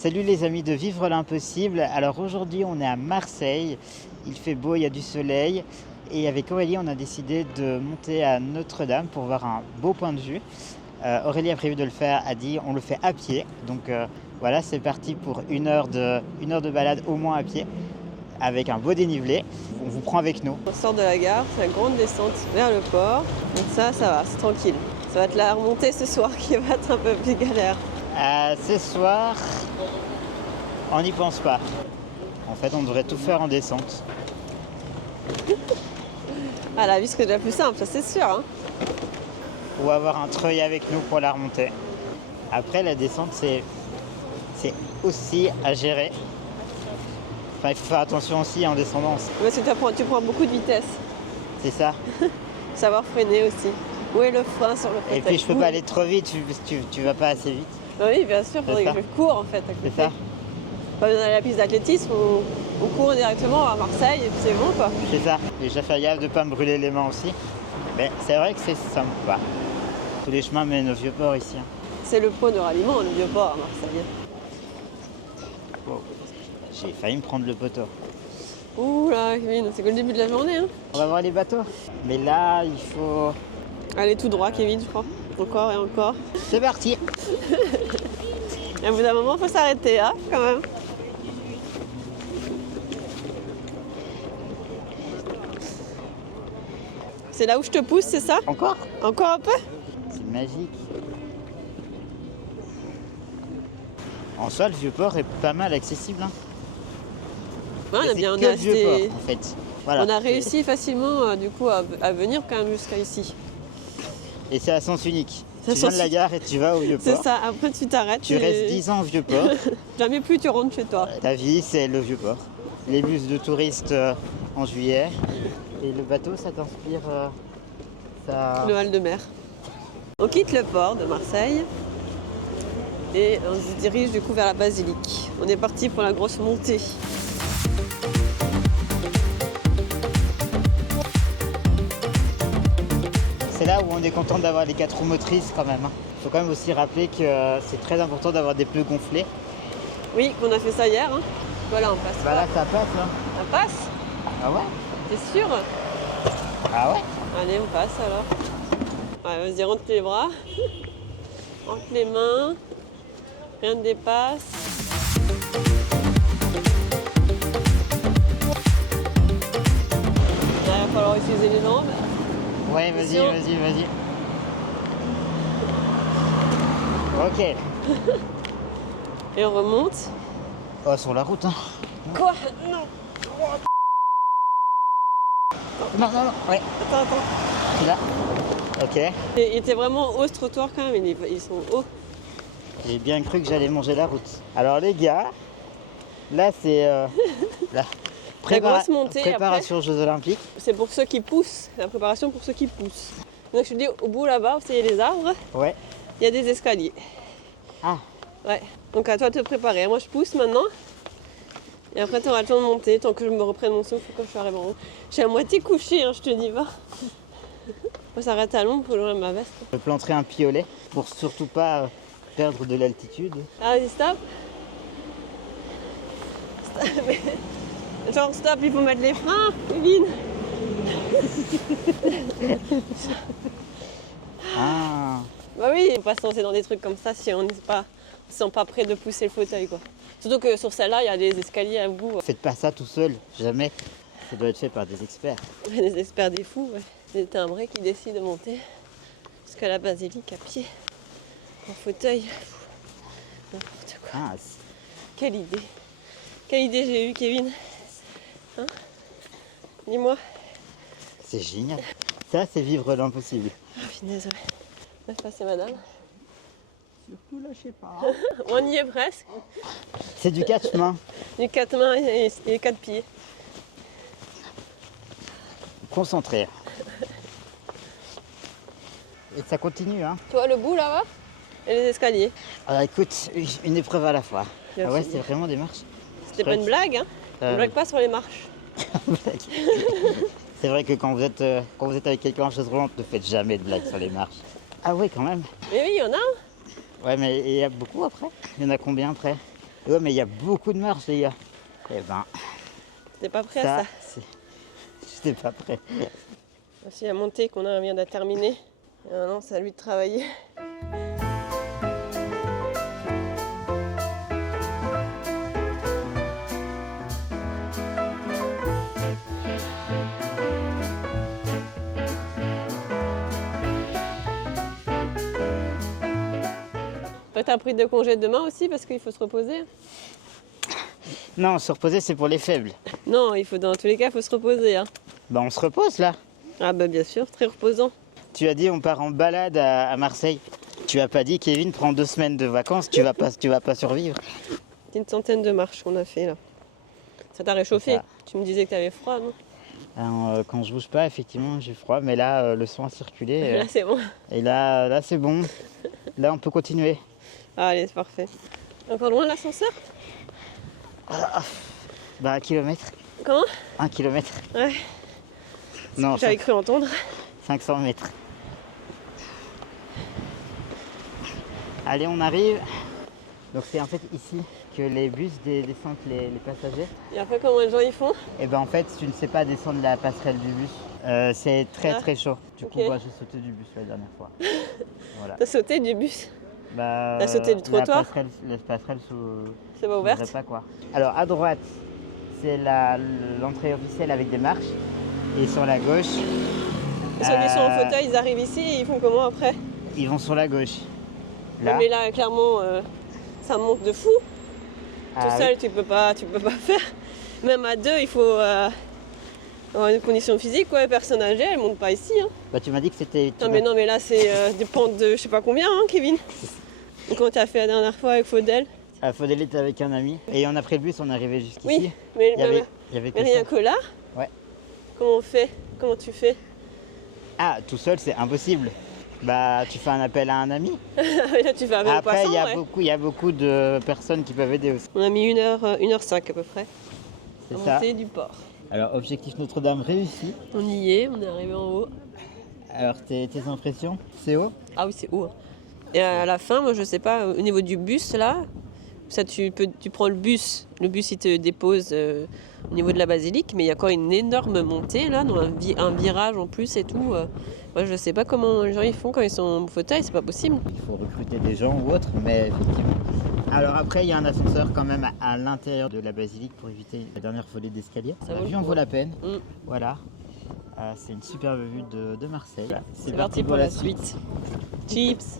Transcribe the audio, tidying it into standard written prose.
Salut les amis de Vivre l'Impossible. Alors aujourd'hui on est à Marseille, il fait beau, il y a du soleil et avec Aurélie on a décidé de monter à Notre-Dame pour voir un beau point de vue. Aurélie a prévu de le faire, a dit on le fait à pied, donc voilà c'est parti pour une heure de balade au moins à pied avec un beau dénivelé. On vous prend avec nous. On sort de la gare, c'est une grande descente vers le port, donc ça va, c'est tranquille. Ça va être la remontée ce soir qui va être un peu plus galère. Ce soir, on n'y pense pas. En fait, on devrait tout faire en descente. Ah, la vie serait déjà plus simple, ça c'est sûr. Hein. Ou avoir un treuil avec nous pour la remontée. Après, la descente, c'est aussi à gérer. Enfin, il faut faire attention aussi en descendant. Parce que tu prends beaucoup de vitesse. C'est ça. Savoir freiner aussi. Où est le frein sur le fauteuil? Et puis, je peux pas aller trop vite, tu vas pas assez vite. Oui, bien sûr, il faudrait que je cours en fait à côté. C'est ça. Pas besoin d'aller à la piste d'athlétisme, on court directement à Marseille et puis c'est bon quoi. C'est ça. Et j'ai fait gaffe de pas me brûler les mains aussi. Mais c'est vrai que c'est sympa. Tous les chemins mènent au Vieux-Port ici. C'est le point de ralliement, le Vieux-Port à Marseille. Wow. J'ai failli me prendre le poteau. Ouh là, Kevin, c'est que le début de la journée. Hein. On va voir les bateaux. Mais là, il faut... Allez tout droit, Kevin, je crois. Encore et encore. C'est parti. Et au bout d'un moment, il faut s'arrêter, hein, quand même. C'est là où je te pousse, c'est ça? Encore? Encore un peu? C'est magique. En soi, le Vieux-Port est pas mal accessible. Hein. Ouais, On en fait. Voilà. On a réussi facilement du coup à venir quand même jusqu'à ici. Et c'est à sens unique. Tu viens de la gare et tu vas au Vieux-Port. C'est ça, après tu t'arrêtes. Tu restes 10 ans au Vieux-Port. Jamais plus tu rentres chez toi. Ta vie, c'est le Vieux-Port. Les bus de touristes en juillet. Et le bateau, ça t'inspire Le Val-de-Mer. On quitte le port de Marseille et on se dirige du coup vers la basilique. On est parti pour la grosse montée. C'est là où on est content d'avoir les 4 roues motrices quand même. Il faut quand même aussi rappeler que c'est très important d'avoir des pneus gonflés. Oui, on a fait ça hier. Hein. Voilà, on passe. Bah là, ça passe. Hein. Ça passe? Ah ouais? T'es sûr? Ah ouais? Allez, on passe alors. Ouais, vas-y, rentre les bras. Rentre les mains. Rien ne dépasse. Là, il va falloir utiliser les jambes. Ouais, vas-y. Ok. Et on remonte. Oh, sur la route, hein. Quoi? Non. Non, ouais. Attends. C'est là. Ok. Il était vraiment haut ce trottoir quand même, ils sont hauts. J'ai bien cru que j'allais manger la route. Alors les gars, là c'est la grosse montée préparation aux Jeux Olympiques. C'est pour ceux qui poussent, la préparation pour ceux qui poussent. Donc je te dis, au bout là-bas, vous savez, les arbres, Ouais. il y a des escaliers. Ah. Ouais. Donc à toi de te préparer. Moi je pousse maintenant. Et après tu auras le temps de monter, tant que je me reprenne mon souffle comme je suis arrivée en haut. Je suis à moitié couchée, hein, je te dis pas. On s'arrête à l'ombre pour ouvrir ma veste. Je planterai un piolet pour surtout pas perdre de l'altitude. Ah vas-y, stop. Genre stop, il faut mettre les freins, Kevin. Ah. Bah oui, on peut pas se lancer dans des trucs comme ça si on n'est pas, si on n'est pas prêt de pousser le fauteuil quoi. Surtout que sur celle-là, il y a des escaliers à bout. Faites pas ça tout seul, jamais. Ça doit être fait par des experts. Des experts des fous, ouais. Des timbrés qui décident de monter jusqu'à la basilique à pied, en fauteuil. N'importe quoi. Ah, Quelle idée. Quelle idée j'ai eue, Kevin. Hein? Dis-moi. c'est génial. Ça, c'est vivre l'impossible. Ah, punaise, ouais. Laisse passer madame. Surtout là, je sais pas. On y est presque. C'est du 4 mains. Du 4 mains et 4 pieds. Concentré. Et ça continue, hein. Tu vois le bout là-bas? Et les escaliers. Alors écoute, une épreuve à la fois. Bien Ah ouais, sûr. c'est vraiment des marches. C'était pas une blague, hein? On blague pas sur les marches. C'est vrai que quand vous êtes avec quelqu'un en chaise roulante, ne faites jamais de blagues sur les marches. Ah oui, quand même. Mais oui, il y en a un. Ouais, mais il y a beaucoup après. Il y en a combien après? Ouais, mais il y a beaucoup de marche, les gars. Eh ben, T'es pas prêt à ça? J'étais pas prêt. Voici la montée qu'on vient de terminer. Et maintenant, c'est à lui de travailler. T'as pris de congé demain aussi parce qu'il faut se reposer. Non, se reposer, c'est pour les faibles. Non, dans tous les cas, il faut se reposer. Hein. Bah, on se repose là. Ah bah bien sûr, très reposant. Tu as dit on part en balade à Marseille. Tu as pas dit Kevin prend 2 semaines de vacances, tu vas pas survivre. C'est une centaine de marches qu'on a fait là. Ça t'a réchauffé? Ça. Tu me disais que t'avais froid, non? Alors, quand je bouge pas, effectivement, j'ai froid, mais là, le sang a circulé. Là c'est bon. Et là, c'est bon. Là, on peut continuer. Ah, allez, c'est parfait. Encore loin l'ascenseur? Bah, 1 kilomètre. Comment? 1 kilomètre. Ouais. Non, J'avais cru entendre. 500 mètres. Allez, on arrive. Donc c'est en fait ici que les bus descendent les passagers. Et après, comment les gens y font? Et ben en fait, tu ne sais pas descendre la passerelle du bus. C'est très Ah, très chaud. Du coup, ok. moi j'ai sauté du bus la dernière fois. Voilà. T'as sauté du bus? Bah, T'as sauté du trottoir? La passerelle sous. C'est pas je ouverte? sais pas quoi. Alors à droite, c'est l'entrée officielle avec des marches. Et sur la gauche, Et ceux qui sont en fauteuil, ils arrivent ici et ils font comment après? ils vont sur la gauche. Là. Mais là, clairement, ça monte de fou. Ah, Tout oui. seul, tu peux pas faire. Même à deux, il faut avoir une condition physique. Ouais. Personne âgée, elle monte pas ici. Hein. Bah tu m'as dit que c'était. Non, mais là, c'est des pentes de je sais pas combien, hein, Kevin. Et quand tu as fait la dernière fois avec Faudel. À Faudel était avec un ami. Et on a pris le bus, on est arrivé jusqu'ici. Oui, mais, Il y avait mais que rien ça. que là. Ouais. Comment on fait? Comment tu fais? Ah, tout seul, c'est impossible. Bah, tu fais un appel à un ami. Là, tu fais un vélo Après, passant, ouais. il y a beaucoup de personnes qui peuvent aider aussi. On a mis 1h05 à peu près. C'est À ça. monter du port. Alors, objectif Notre-Dame réussi. On y est, on est arrivé en haut. Alors, tes impressions? C'est haut? Ah oui, c'est haut. Hein. Et à la fin, moi je sais pas, au niveau du bus là, ça tu prends le bus il te dépose au niveau de la basilique, mais il y a encore une énorme montée là, dans un virage en plus et tout. Moi je sais pas comment les gens ils font quand ils sont en fauteuil, c'est pas possible. Il faut recruter des gens ou autre, mais effectivement. Alors après, il y a un ascenseur quand même à l'intérieur de la basilique pour éviter la dernière volée d'escalier. Ça La vaut le vue en coup. vaut la peine. Mm. Voilà. C'est une superbe vue de Marseille. Voilà. C'est parti pour la suite. Chips.